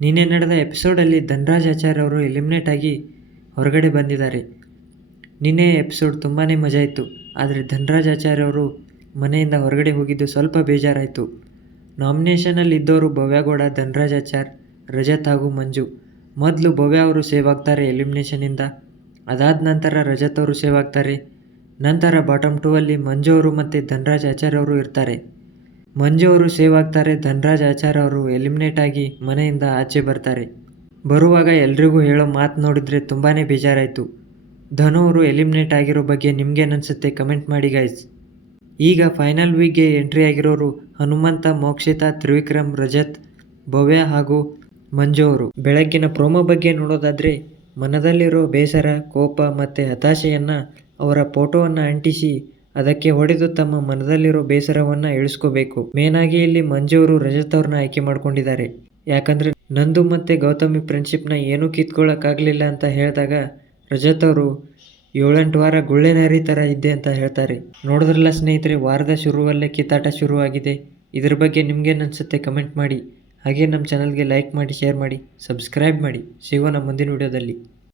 ನಿನ್ನೆ ನಡೆದ ಎಪಿಸೋಡಲ್ಲಿ ಧನ್ರಾಜ್ ಆಚಾರ್ಯ ಅವರು ಎಲಿಮಿನೇಟ್ ಆಗಿ ಹೊರಗಡೆ ಬಂದಿದ್ದಾರೆ. ನಿನ್ನೆ ಎಪಿಸೋಡ್ ತುಂಬಾ ಮಜಾ ಇತ್ತು. ಆದರೆ ಧನ್ರಾಜ್ ಆಚಾರ್ಯ ಅವರು ಮನೆಯಿಂದ ಹೊರಗಡೆ ಹೋಗಿದ್ದು ಸ್ವಲ್ಪ ಬೇಜಾರಾಯಿತು. ನಾಮಿನೇಷನಲ್ಲಿ ಇದ್ದವರು ಭವ್ಯಗೌಡ, ಧನ್ರಾಜ್ ಆಚಾರ್, ರಜತ್ ಹಾಗೂ ಮಂಜು. ಮೊದಲು ಭವ್ಯ ಅವರು ಸೇವ್ ಆಗ್ತಾರೆ ಎಲಿಮಿನೇಷನಿಂದ. ಅದಾದ ನಂತರ ರಜತ್ ಅವರು ಸೇವ್ ಆಗ್ತಾರೆ. ನಂತರ ಬಾಟಮ್ 2 ಅಲ್ಲಿ ಮಂಜು ಅವರು ಮತ್ತು ಧನ್ರಾಜ್ ಆಚಾರ್ಯ ಅವರು ಇರ್ತಾರೆ. ಮಂಜು ಅವರು ಸೇವ್ ಆಗ್ತಾರೆ. ಧನ್ರಾಜ್ ಆಚಾರ್ಯ ಅವರು ಎಲಿಮಿನೇಟ್ ಆಗಿ ಮನೆಯಿಂದ ಆಚೆ ಬರ್ತಾರೆ. ಬರುವಾಗ ಎಲ್ರಿಗೂ ಹೇಳೋ ಮಾತು ನೋಡಿದರೆ ತುಂಬಾ ಬೇಜಾರಾಯಿತು. ಧನು ಅವರು ಎಲಿಮಿನೇಟ್ ಆಗಿರೋ ಬಗ್ಗೆ ನಿಮ್ಗೇನನ್ಸುತ್ತೆ ಕಮೆಂಟ್ ಮಾಡಿ ಗೈಸ್. ಈಗ ಫೈನಲ್ ವೀಕ್ಗೆ ಎಂಟ್ರಿ ಆಗಿರೋರು ಹನುಮಂತ, ಮೋಕ್ಷಿತಾ, ತ್ರಿವಿಕ್ರಮ್, ರಜತ್, ಭವ್ಯ ಹಾಗೂ ಮಂಜು ಅವರು. ಬೆಳಗ್ಗಿನ ಪ್ರೋಮೋ ಬಗ್ಗೆ ನೋಡೋದಾದರೆ ಮನದಲ್ಲಿರೋ ಬೇಸರ, ಕೋಪ ಮತ್ತು ಹತಾಶೆಯನ್ನು ಅವರ ಫೋಟೋವನ್ನು ಅಂಟಿಸಿ ಅದಕ್ಕೆ ಹೊಡೆದು ತಮ್ಮ ಮನದಲ್ಲಿರೋ ಬೇಸರವನ್ನು ಇಳಿಸ್ಕೋಬೇಕು. ಮೇನಾಗಿ ಇಲ್ಲಿ ಮಂಜು ಅವರು ರಜತ್ ಅವ್ರನ್ನ ಆಯ್ಕೆ ಮಾಡ್ಕೊಂಡಿದ್ದಾರೆ. ಯಾಕಂದರೆ ನಂದು ಮತ್ತು ಗೌತಮಿ ಫ್ರೆಂಡ್ಶಿಪ್ನ ಏನೂ ಕಿತ್ಕೊಳ್ಳೋಕ್ಕಾಗಲಿಲ್ಲ ಅಂತ ಹೇಳಿದಾಗ ರಜತ್ ಅವರು 7-8 ವಾರ ಗುಳ್ಳೆ ನಾರಿ ಥರ ಇದ್ದೆ ಅಂತ ಹೇಳ್ತಾರೆ. ನೋಡಿದ್ರಲ್ಲ ಸ್ನೇಹಿತರೆ, ವಾರದ ಶುರುವಲ್ಲೇ ಕಿತ್ತಾಟ ಶುರುವಾಗಿದೆ. ಇದ್ರ ಬಗ್ಗೆ ನಿಮ್ಗೇನು ಅನಿಸುತ್ತೆ ಕಮೆಂಟ್ ಮಾಡಿ. ಹಾಗೆ ನಮ್ಮ ಚಾನಲ್ಗೆ ಲೈಕ್ ಮಾಡಿ, ಶೇರ್ ಮಾಡಿ, ಸಬ್ಸ್ಕ್ರೈಬ್ ಮಾಡಿ. ಸಿಗೋಣ ಮುಂದಿನ ವಿಡಿಯೋದಲ್ಲಿ.